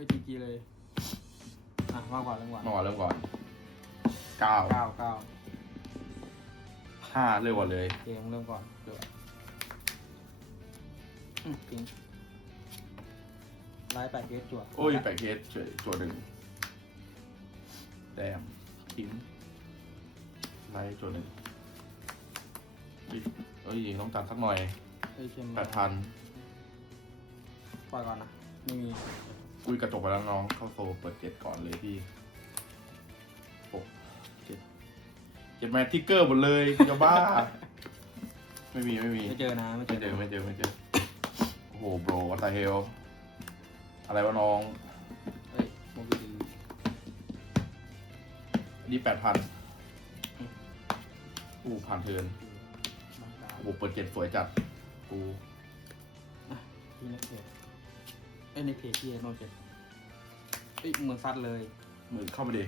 อ้ยจีจีเลยอะมากกว่าเรื่องกว่ามาก่อนเริ่มก่อนเก้าเก้าเก้าห้าเริ่มก่อนเลยเกมเริ่มก่อนเดี๋ยวอืมจริงไลฟ์แปดเกมจั่วโอ้ยแปดเคสเฉยตัวหนึ่งแต้มทิ้งไล่ตัวหนึ่งเฮ้ยเอ้ยต้องการสักหน่อยเอ้ยเช่นแปดพันปล่อยก่อนนะไม่มี อุ้ยกระจกไปแล้วน้องเข้าโซเปิดเจ็ดก่อนเลยพี่หกเจ็ดเจ็ดแมททิกเกอร์หมดเลยกูจะบ้า ไม่มีไม่มีไม่เจอนะไม่ไม่เจเจออไม่เจอไม่เจอโอ้โหโบรวัตเฮลอะไรวะน้องเอ้ยโมบิลีอันนี้แปดพันอู้ผ่านเทิร์นโอ้โหเปิดเจ็ดสวยจัดกู ที่ในเพจ เอ้ยในเพจที่โนเจ็ดเอ้ยเหมือนซัดเลยหมื่นเข้ามาดิ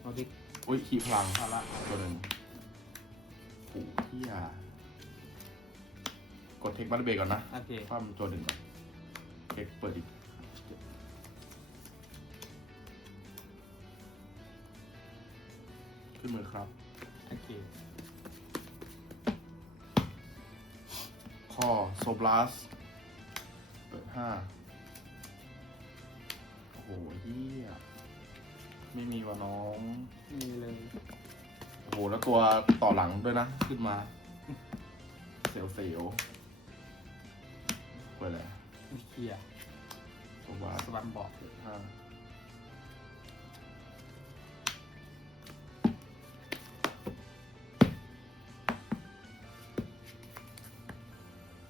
โนติกอุ้ยขีพลังซาร่าตัวหนึ่งโอ้โหเฮียกดเทคบัตเบรกก่อนนะโอเคฟ้ามตัวหนึ่งก่อนเทคเปิดอีกขึ้นมือครับ โอเคข้อโซบลัสเปิด ห้าโอ้โหเฮียไม่มีวะน้อง มีเลยโอ้โห แล้วตัวต่อหลังด้วยนะ ขึ้นมาเซลเซลเปิดอะไรมีเคลียร์โซบลัสสวัสดิ์บอกเปิดห้า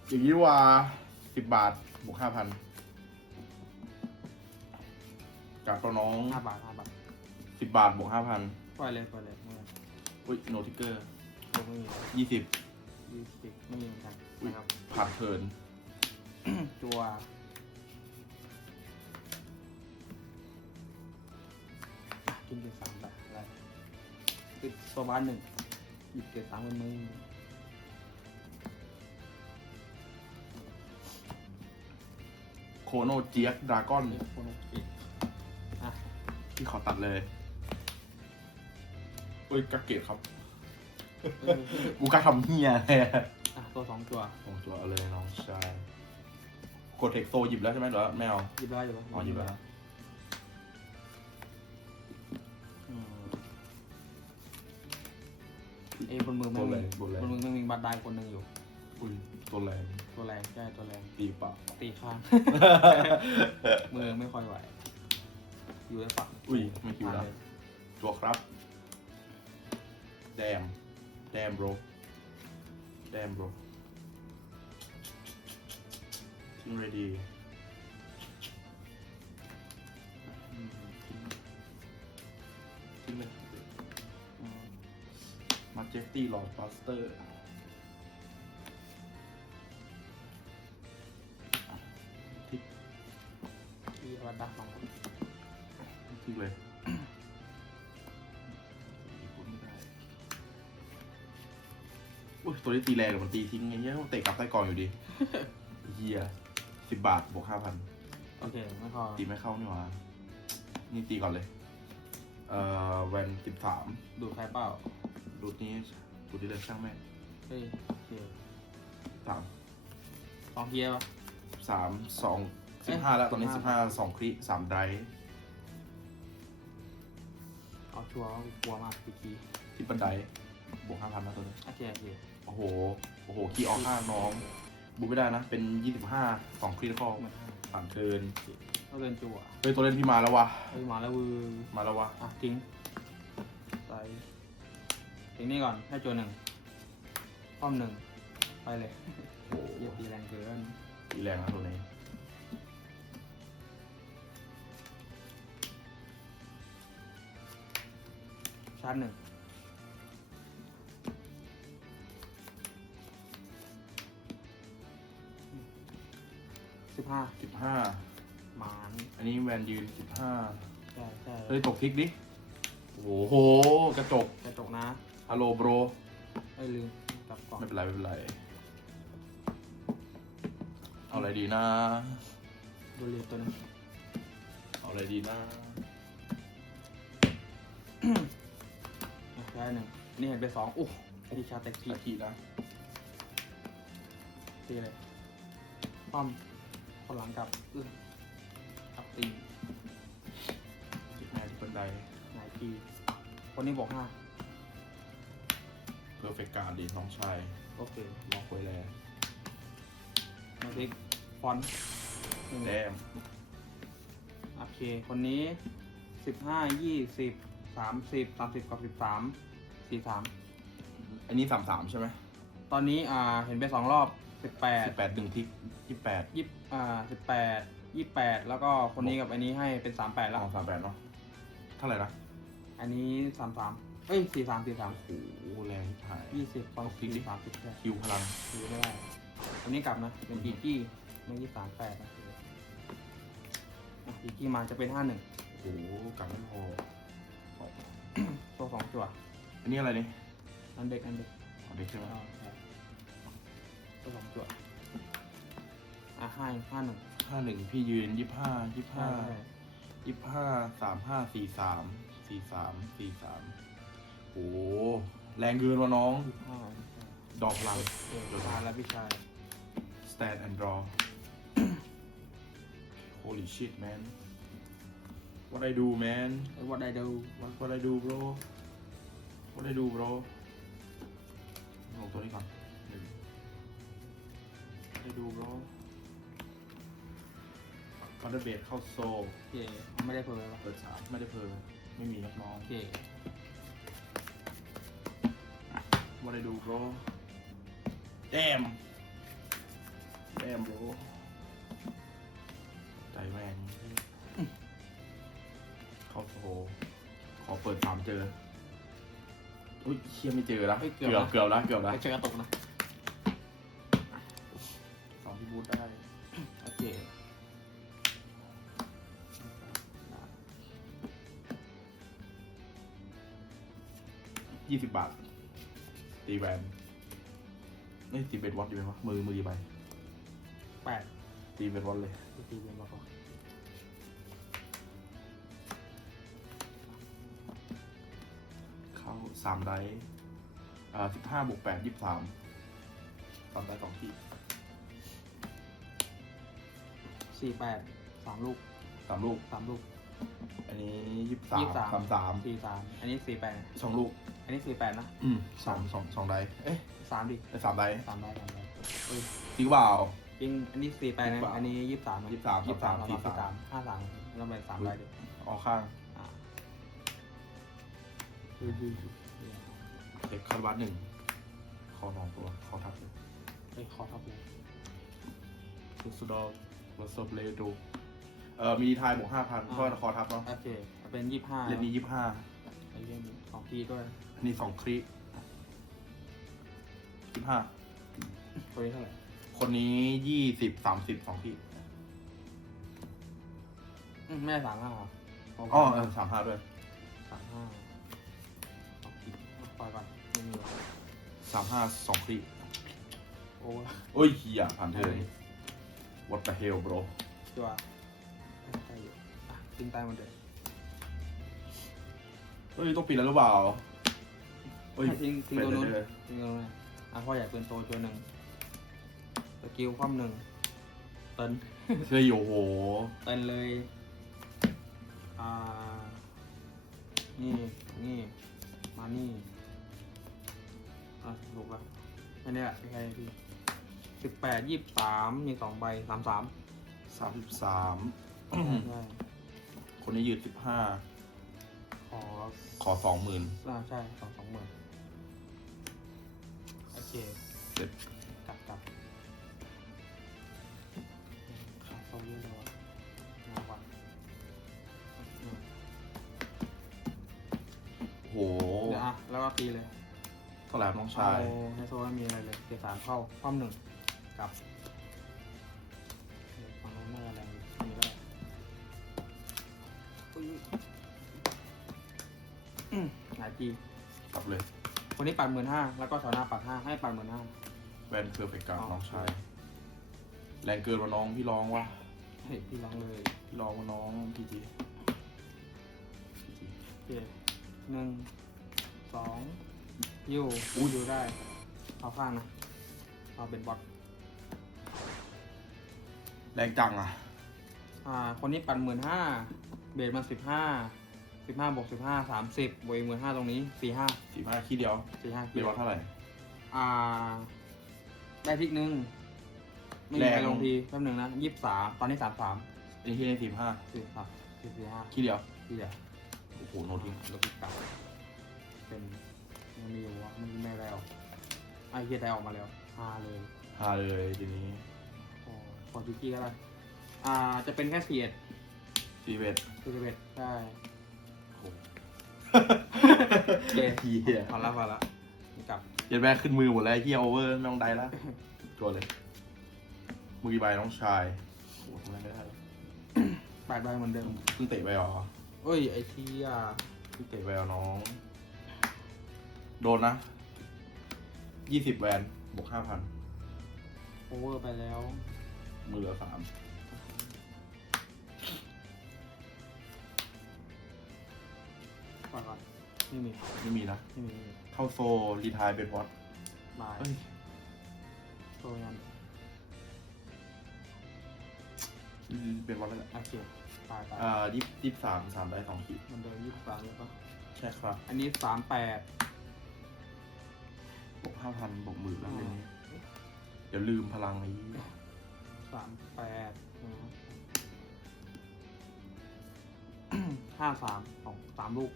อย่างนี้ว่าสิบบาท บวกห้าพันจากตัวน้องห้าบาทห้าบาทสิบบาทบวกห้าพันปล่อยเลยปล่อยเลยไม่เป็นไรอุ้ยโนติเกอร์ผมไม่มียี่สิบยี่สิบไม่มีเหมือนกันอุ๊ยนะครับผ่านเทิร์นจัวอะกินเกรดสามไปอะไรติดตัวบ้านหนึ่งหยิบเกรดสามเป็นมือ โคโนเจียกดราก้อนนี่โคโนกิอะที่ขอตัดเลยอุ้ยกระเกตครับ เออกูกล้าทำเฮียเลยอะอะตัวสองตัวโอ้ตัวเอาเลยน้องชายกดเทคโซหยิบแล้วใช่ไหมหรือว่าไม่เอาหยิบได้อยู่ปะอ๋อหยิบแล้วนะอืมเอ้ยบนมือไม่ตัวแรมีงตัวแรงบนมือไม่มีบัตรได้คนหนึ่งอยู่ อุ้ยตัวแรงตัวแรงใช่ตัวแรงตีปะตีข้าง มือไม่ค่อยไหว อยู่ในฝั่งอุ้ยไม่คิวผ่านแล้วเลยตัวครับ แดม แดมโบรแดมโบรทิ้งเรดีทิ้งเลยอืมมาเจสตี้หลอดบัสเตอร์ ที่วัดดักของทิ้งเลยพูดไม่ได้อุ้ยตัวนี้ตีแรงกว่ามันตีทิ้งไงเงี้ยเตะกลับใต้กองอยู่ดีเฮียสิบบาทบวกห้าพันโอเคไม่พอตีไม่เข้านี่หว่านี่ตีก่อนเลย เอ่อแวนสิบสามดูดใครเปล่ารูทนี้รูทที่เดินช่างแม่งเฮ้ยโอเคสามสองเฮียปะสามสอง สิบห้าแล้วตอนนี้สิบห้าสองคลิสามไดรฟ์เอาชัวร์กลัวมากพี่คีที่บันไดบวกห้าพันนะตัวนี้โอเคโอเคโอ้โหโอ้โหคีย์ออกข้างน้องบุกไม่ได้นะ เป็นยี่สิบห้าสองคลิข้อเหมือนห้าผ่านเทิร์นต้องเดินจัวเฮ้ยตัวเล่นพี่มาแล้ววะเฮ้ยมาแล้ววือมาแล้ววะอะทิ้งใส่ทิ้งนี่ก่อนให้จัวหนึ่งป้อมหนึ่งไปเลยโอ้โหเฮียตีแรงเกินตีแรงนะตัวนี้ ชาร์จหนึ่งสิบห้าสิบห้าหมานอันนี้แวนยืนสิบห้าใช่ใช่เฮ้ยตกทิกดิ โอ้โห กระจกกระจกนะฮัลโหลโบรไอ้ยลืมกลับก่อนไม่เป็นไร ไม่เป็นไร เอาอะไรดีนะ ดูเรียบตัวนึงอะไรดีนะอะ ได้หนึ่งนี่เห็นไปสองอู้ที่ชาร์จเต็กทีตะกี้นะตีเลยป้อมคนหลังกลับอึ้งอัพตีจิตแม่ที่บันไดหงายทีคนนี้บอกห้าเพอร์เฟกการดีน้องชายโอเคลองคุยแลมาพลิกฟอนต์หนึ่งแดมโอเค คนนี้สิบห้ายี่สิบ สามสิบสามสิบกับสิบสามสี่สามอันนี้สามสามใช่ไหมตอนนี้อ่าเห็นไปสองรอบสิบแปดสิบแปดหนึ่งทิกยี่แปดยี่อ่าสิบแปดยี่แปดแล้วก็คนนี้กับอันนี้ให้เป็นสามแปดแล้แล้ววสามแปดเนาะเท่าไหร่นะอันนี้สามสามเอ้ยสี่สามสี่สามโอ้โหแรงที่ถ่ายยี่สิบสองคลิสี่กดิสามสิบใช่คิวพลังถือไม่ได้อันนี้กลับนะ เป็นปีกี้ไม่ยี่สามแปดนะอะปีกี้มาจะเป็นห้าหนึ่งโอ้โหกลับไม่พอ โซ่สองตัวอันนี้อะไรนี่อันเด็กอันเด็กเอาเด็กใช่ไหมอ่าใช่โซ่สองตัวอะห้าห้าหนึ่งห้าหนึ่งพี่ยืนยี่ห้ายี่ใช่ห้าใช่ยี่ห้าสามห้าสี่สามสี่สามสี่สามโอ้โหแรงเกินวะน้องยี่ห้าดอกพลังเออพาแล้วพี่ชาย stand and draw holy shit man what I do man ไอ้วัดไดเดล what what I do bro what I do bro ลงตัวนี้ก่อนหนึ่ง what I do bro คอนเดอร์เบดเข้าโซลโอเคไม่ได้เผยปะเปิดสามไม่ได้เพลิงไม่มีนักน้องโอเค what I do bro damn damn bro ใจแม่ง เข้าโซลขอเปิดสามเจอ อุ้ยเชี่ยไม่เจอแล้วเกือบเกือบแล้วเกือบแล้วไปเจอกระตกนะสองที่บูทได้โอเคยี่สิบบาท ตีแวนนี่ตีเบ็ดวัดดีไหมวะมือมือดีไปแปดตีเบ็ดวัดเลยที่ตีเป็นมาก่อนาสามไดส์อ่าสิบห้าบวกแปดยี่สิบสามสามไดส์สองที่สี่แปดสามลูกสามลูก สามลูก อันนี้ยี่สิบสามยี่สิบสามสามสามสี่สามอันนี้สี่แปดสองลูก อันนี้สี่แปดนะ อืมสองสองสองไดส์เอ๊ะสามดิไอ้สามไดส์สามได้สามได้เอ้ยจริงเปล่าจริงอันนี้สี่แปดนะยี่สิบสามอันนี้ยี่สิบสามยี่สิบสามยี่สิบสามสามสี่สามสามห้าสามเราไปสามได้ดิออกข้างอ่าคือคือ เด็กคาร์บัสหนึ่งคอนองตัวคอทับเลยไอ้ยขอทับเลยสุดสุดดอกวัสเบเลดูเอ่อมีทายบวกห้าพันก็คอทับเนาะโอเคเอาเป็นยี่สิบห้าเล่นนี้ยี่สิบห้าไอ้เรื่องของพี่ด้วยอันนี้สองคลิปยี่สิบห้าตัวนี้เท่าไหร่คนนี้ยี่สิบสามสิบสองที่อืมไม่ได้สามห้าเหรออ๋อเออสามห้าด้วยสามห้า สามห้าสองคลิปโอ้ยโอ้ยเฮียผ่านเธอ what the hell bro จัวใกล้อยู่อะกินตายหมดเลยเฮ้ยต้องปิดแล้วหรือเปล่าเฮ้ยทิ้งทิ้งเป็ตัวนู้นเลยทิ้งตัวนู้นเลยอะพ่อใหญ่ปืนโตตัวหนึ่งสกิลคว่ำหนึ่งเตินเฮ้ยโอ้โหเตินเลย อ่า นี่ นี่ มานี่ อะลูกละไม่ได้ละใครพี่สิบแปดยี่สิบสามมีสองใบสามสามสามสิบสามใช่คนนี้ยืดสิบห้าขอขอสองหมื่นอ่าใช่สองสองหมื่นโอเคเสร็จกลับกลับขาโซ่เยอะเลยวะงาวันอืมโอ้โห เดี๋ยวอะแล้วก็ตีเลย เท่าไหร่ครับน้องชายเอาในโซ่ไม่มีอะไรเลยเกียร์สามเข้าคว่ำหนึ่งกลับเดี๋ยวฟังนู้นน่าจะแรงมีก็ได้อุ๊ยอืมหลายจีกลับเลย คนนี้ปัดหมื่นห้าแล้วก็สาวหน้าปัดห้าให้ปัดหมื่นห้าแวนเพอร์เฟกต์การอ๋อน้องชายแรงเกินว่าน้องพี่ร้องวะเฮ้ยพี่ลองเลยลองน้องพีจีพีจีโอเคหนึ่งสอง ยูอู้ยูได้เอาข้างนะเอาเป็นบอทแรงจังอะ อ่า คนนี้ปั่นหมื่นห้าเบสมาสิบห้าสิบห้าบวกสิบห้าสามสิบเวยหมื่นห้าตรงนี้สี่ห้าสี่ห้าขี้เดียวสี่ห้าเรียกว่าเท่าไหร่ อ่า ได้ทิกหนึ่งไม่มีแรง ใครลงทีแป๊บหนึ่งนะยี่สิบสามตอนนี้สามสามไอ้ที่ในสี่ห้าสี่สามสี่สี่ห้าขี้เดียว ที่เดียวโอ้โหโนทิ้งแล้วก็กลับเป็น มันมีอยู่วะมันไม่ได้ออกไอ้เฮียได้ออกมาแล้วฮาเลยฮาเลยทีนี้โอ้พอจิกี้ก็ได้อ่าจะเป็นแค่เสียดสี่เวทคือเบสได้โอ้โหเย้ เฮียพอละพอละกลับเย็นแม่ขึ้นมือหมดแล้วเฮียโอเวอร์ไม่ต้องได้แล้วตัวเลย มือกี่ใบน้องชายโอ้โหทำอะไรไม่ได้แล้วแปดใบเหมือนเดิมเพิ่งเตะไปเหรอเอ้ยไอทีอะเพิ่งเตะไปเหรอน้อง โดนนะยี่สิบแวนบวกห้าพันโอเวอร์ไปแล้ว มือเหลือสามก่อนก่อนไม่มีไม่มีนะ ไม่มีไม่มีเข้าโซรีทายเป็นวอตบายเอ้ยโซยันเป็นวอตแล้วแหละโอเคตายไปอ่ายี่สิบสามสามได้สองขีดมันเดินยี่สิบสามเลยปะใช่ครับ อันนี้สามแปด บวกห้าพันบวกหมื่นแล้วเรื่องนี้เดี๋ยวลืมพลังไอ้สามแปดนะห้าสามสองสามลูก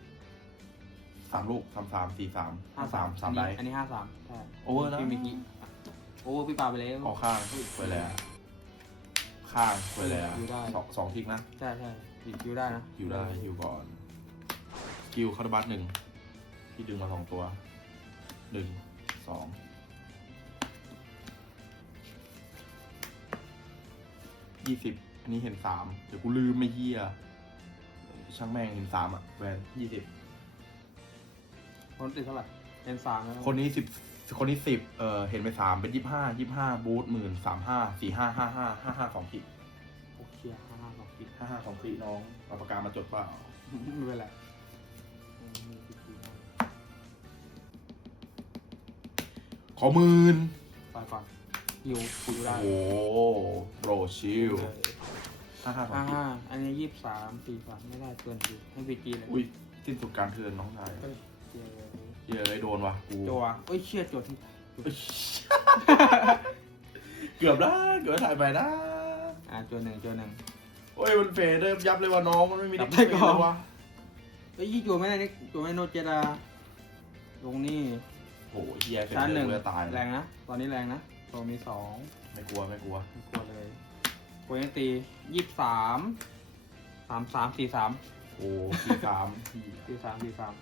สามลูกสามสามสี่สามห้าสามสามอันได้นี้อันนี้ห้าสามใช่โอเวอร์นะพี่มิกิอะโอเวอร์พี่ปาไปแล้วออกข้างไปแล้วข้างไปแล้วอยู่ได้สองสองทิกนะ ใช่ใช่อีกคิวได้นะฮิวได้ฮิวก่อนสกิลคาร์บัสหนึ่งที่ดึงมาสองตัวหนึ่ง สองยี่สิบอันนี้เห็นสามเดี๋ยวกูลืมไม่เฮียช่างแม่งเห็นสามอะแวนยี่สิบคนติดเท่าไหร่เป็นสามแล้วคนนี้สิบคนนี้สิบเออเห็นไปสามเป็นยี่ห้ายี่ห้าบูทหมื่นสามห้าสี่ห้าห้าห้าห้าห้าสองขีดโอเคห้าห้าสองปิดห้าห้าสองขีดน้องเอาปากกามาจดเปล่าไม่เป็นไร ขอหมื่นไปก่อนฮิวฮิวได้โอ้โหโปรชิลห้าห้าสองห้าขีดห้าอันนี้ยี่สิบสามสี่สามไม่ได้เกินฮิวให้พีจีเลยอุ้ยสิ้นสุดการเทิร์นน้องชายเอ้ยเจ๊เยอะเลยโดนว่ะกูโจวะเอ้ยเชี่ยโจทย์ที่เอ้ยเกือบได้เกือบถ่ายไปนะอ่าโจทย์หนึ่งโจทย์หนึ่ง โอ้ยมันเฟดเลยยับเลยว่ะน้องมันไม่มียับได้ก่อนเลยว่ะเอ้ยยี่โจทย์ไม่ได้นี่โจทย์ไม่ได้โนเจดาลงนี่โอ้โหเฮียเฟดชั้นหเลนึ่ยงเมื่อตายแรงนะ ตอนนี้แรงนะโจทย์มีสองไม่กลัวไม่กลัวไม่กลัวเลยโคเนตียี่สิบสามสามสามสี่สามโอ้สี่สามที่สี่สามสี่สาม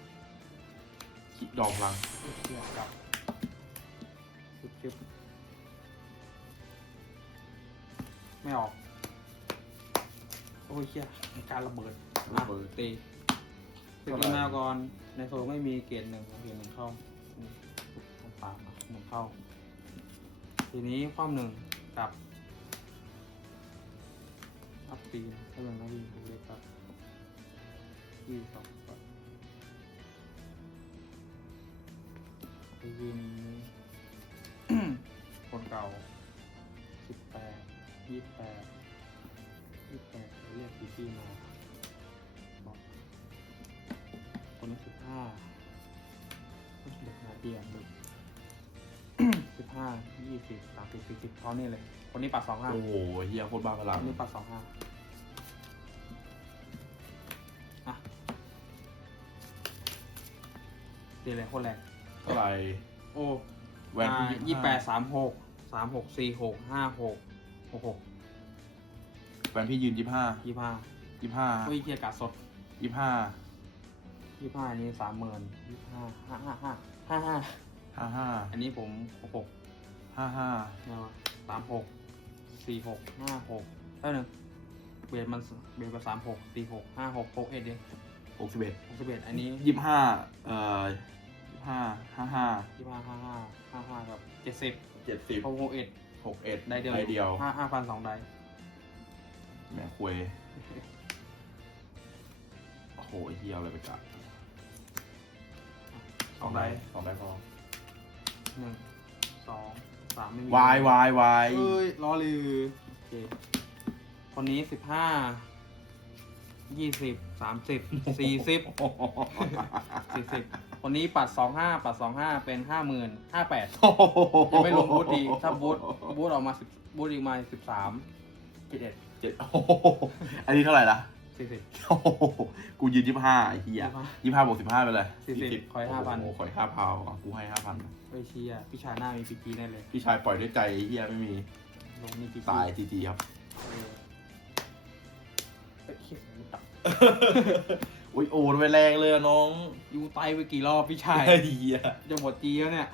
คิดดองพลังเทียบกับชุบชุบไม่ออก โอ้ยเชี่ยมีการระเบิดอะตีสกิลมาก่อน ในโซนไม่มีเกณฑ์หนึ่งเกณฑ์หนึ่งเข้านี่ต้อง ปากมาหนึ่งเข้า ทีนี้ความหนึ่งกับอัพตีนะถ้าเป็นวิ่งเล็กกับยี่สองก่อนไปวินคนเก่าสิบแปดยี่แปดยี่แปดเรียกพีซีมาบอกคนนี้สิบห้าเด็กนาเดียมึง สิบห้ายี่สิบสามสิบสี่สิบเขานี่เลย คนนี้ปัดสองห้าโอ้โหเฮียโคตรบ้าพลัอังนนี้ปัดสองห้าอะตีเลยโคตรแรงเท่าไหร่โอ้แวนที่ยี่แปดสามหกสามหกสี่หกห้าหกหกหกแวนพี่ยืนยี่ห้ายี่ห้ายี่ห้าเฮ้ยเกียร์กาดสดยี่ห้ายี่ห้าอันนี้สามหมื่นยี่ห้าห้าห้าห้าห้า ห้าห้าห้าอันนี้ผมหกหกห้าห้าเนาะสามหกสี่หกห้าหกเท่านึงเบสมันเบสกับสามหกสี่หกห้าหกหกเอ็ดเองหกสิบเอ็ดหกสิบเอ็ดอันนี้ยี่ห้าเอ่อยี่ห้าห้าห้ายี่ห้าห้าห้าห้าห้ากับเจ็ดสิบเจ็ดสิบหกหกเอ็ดหกเอ็ดได้เดียวได้เดียวห้าห้าพันสองได้แหม่คุยโอ้โหไอ้เฮียเอาอะไรไปกัดสองใบสองใบพอ หนึ่งสองสามไม่มีวายวายวายเอ้ยรอลือโอเคคนนี้สิบห้ายี่สิบสามสิบสี่สิบสี่สิบคนนี้ปัดสองห้าปัดสองห้าเป็นห้าหมื่นห้าแปดยังไม่ลงบูธดีถ้าบูธบูธออกมาสิบบูธอีกมาสิบสามสิบเอ็ดเจ็ดโอ้โหอันนี้เท่าไหร่ละ สี่สิบ โอ้โหกูยืนยี่สิบห้าไอ้เฮียยี่สิบห้าบวกสิบห้าไปเลยสี่สิบขอให้5,000 โอ้โหขอให้ห้าพันกูให้ห้าพันเฮ้ยเชียพี่ชายหน้ามีปีกีแน่เลยพี่ชายปล่อยด้วยใจไอ้เฮียไม่มีลงนี่ปีกีตายทีทีครับเออเฮ้ยเหี้ยไม่ตัดโอ้ยโอนไปแรงเลยอะน้องยูไตไปกี่รอบพี่ชายไอ้เฮียจะหมดจีแล้วเนี่ย